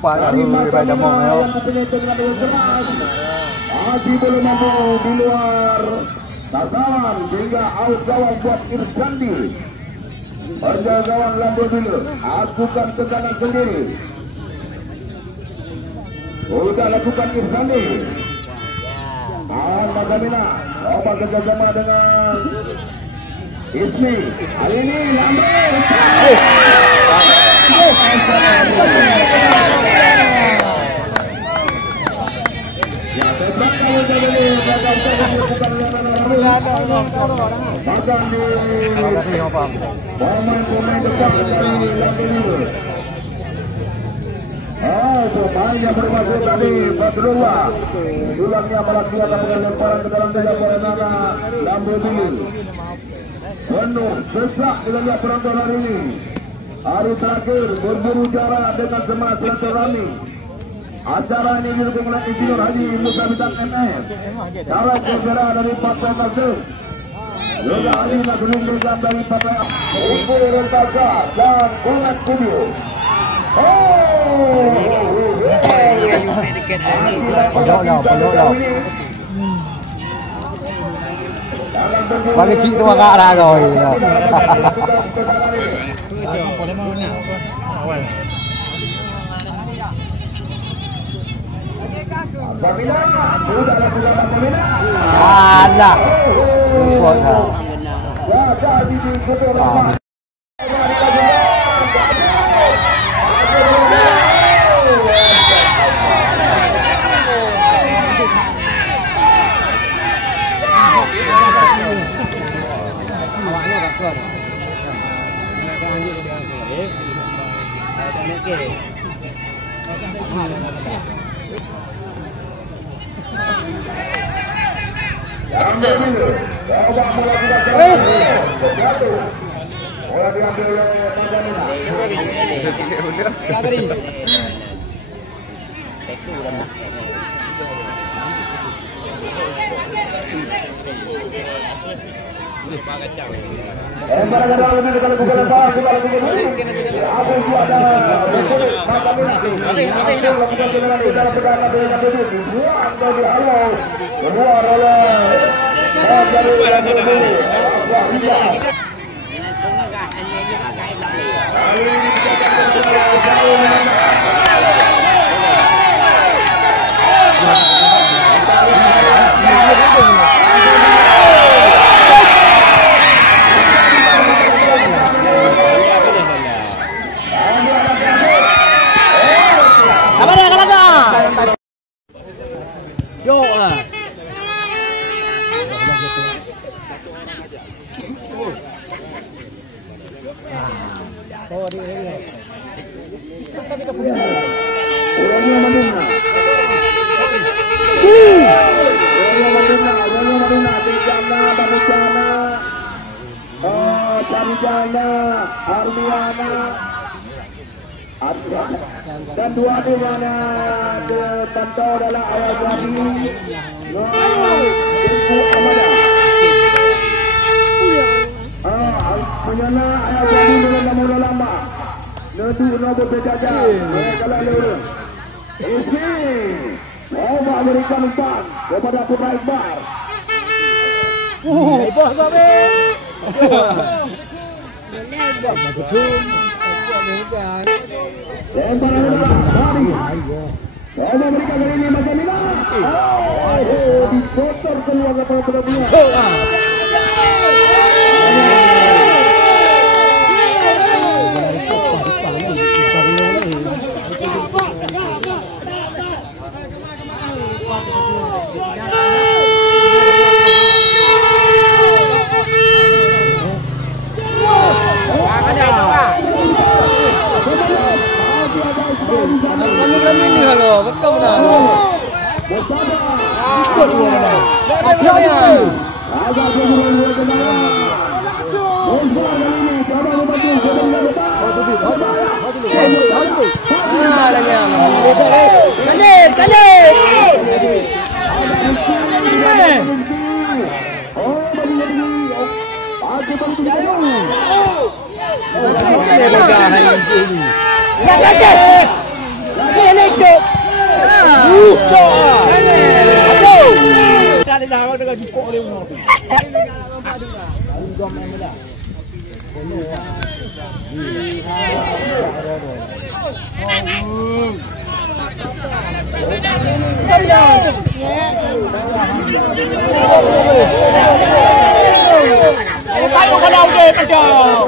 Cepat daripada Damong ya. Masih belum mampu di luar Tarkam sehingga out gawang buat Irsandi. Penjaga gawang Lambro dulu lakukan tekanan sendiri. Sudah lakukan Irsandi. Magamina coba kerjasama dengan Ismi. Kali ini Lambro. Pemain depan dari Lambro. Pemain yang bermaksud tadi Badrullah. Tulangnya melatihan dengan lemparan ke dalam dada bola Lambro dulu. Penuh sesak dengan penonton hari ini. Hari terakhir berburu jarak dengan jemaah silaturahmi. Acara ini didukung oleh Insinyur Haji Musa Bintang MS. Cara segera dari Partai Nasdem. Juga Ali Nagelung Begam dari Partai Umpul Rentasa dan Kulat Studio. Bagi cik tu agak dah rồi. Alah. Dan dua dengan terpantau dalam awal jadi Ibu Amada. Penyana ayah jadi dengan nama lama. Nedu nombor berjajar. Kalau lurus. Isi. Mau memberikan umpan kepada Putra Iqbal. Bos babe. Lemparan dari Bola berikan dari ini macam ini. Dikotor keluar kepada bola. Kami ni halo, betul dah. Ikut dua dah. Dah ya. Agak jauh kemana? Bola ini coba membantu Kalau dengan jipok dia punya. Gom main bola. Kayu kalau dia kacau.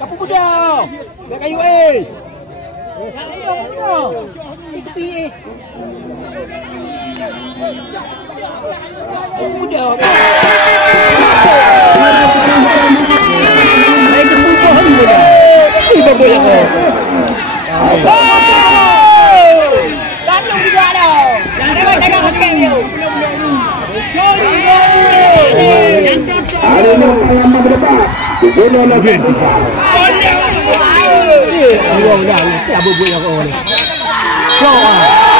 Kapu budak. Biar kayu Tepi budak. Main ke budak ni budak. Ih bagus aku. Guna lagi. Orang dah, tak berbuat yang orang ni. Keluar.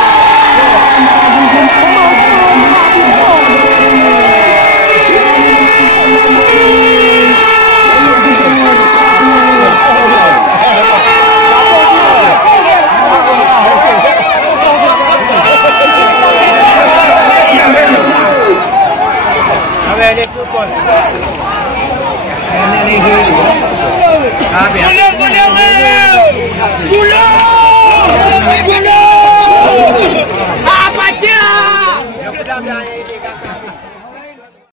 Gula! Apa dia?